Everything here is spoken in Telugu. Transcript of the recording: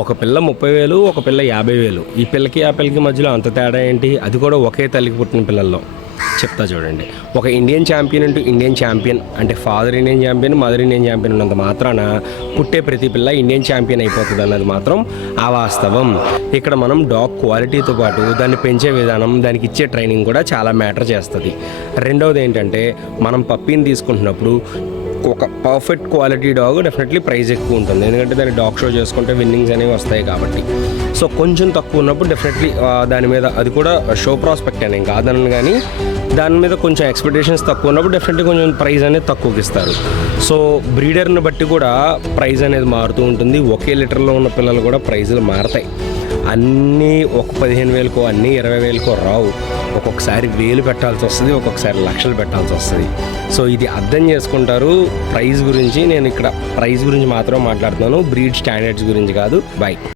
ఒక పిల్ల 30,000, ఒక పిల్ల 50,000. ఈ పిల్లకి ఆ పిల్లకి మధ్యలో అంత తేడా ఏంటి? అది కూడా ఒకే తల్లికి పుట్టిన పిల్లల్లో. చెప్తా చూడండి. ఒక ఇండియన్ ఛాంపియన్ ఇండియన్ ఛాంపియన్ అంటే father Indian champion, mother Indian champion ఉన్నంత మాత్రాన పుట్టే ప్రతి పిల్ల ఇండియన్ ఛాంపియన్ అయిపోతుంది అన్నది మాత్రం అవాస్తవం. ఇక్కడ మనం డాగ్ క్వాలిటీతో పాటు దాన్ని పెంచే విధానం, దానికి ఇచ్చే ట్రైనింగ్ కూడా చాలా మ్యాటర్ చేస్తుంది. రెండవది ఏంటంటే మనం పప్పీని తీసుకుంటున్నప్పుడు ఒక perfect quality dog definitely price ఎక్కువ ఉంటుంది, ఎందుకంటే దాన్ని డాగ్ షో చేసుకుంటే విన్నింగ్స్ అనేవి వస్తాయి కాబట్టి. సో కొంచెం తక్కువ ఉన్నప్పుడు డెఫినెట్లీ దాని మీద, అది కూడా షో ప్రాస్పెక్ట్ అని కాదనను, కానీ దాని మీద కొంచెం ఎక్స్పెక్టేషన్స్ తక్కువ ఉన్నప్పుడు డెఫినెట్లీ కొంచెం ప్రైస్ అనేది తక్కువకి ఇస్తారు. సో బ్రీడర్ని బట్టి కూడా ప్రైస్ అనేది మారుతూ ఉంటుంది. ఒకే లీటర్లో ఉన్న పిల్లలు కూడా ప్రైజులు మారుతాయి. అన్నీ ఒక 15,000కో అన్నీ 20,000కో రావు. ఒక్కొక్కసారి 1,000 పెట్టాల్సి వస్తుంది, ఒక్కొక్కసారి లక్షలు పెట్టాల్సి వస్తుంది. సో ఇది అర్థం చేసుకుంటారు. ప్రైస్ గురించి నేను ఇక్కడ ప్రైస్ గురించి మాత్రం మాట్లాడుతున్నాను, బ్రీడ్ స్టాండర్డ్స్ గురించి కాదు. బై.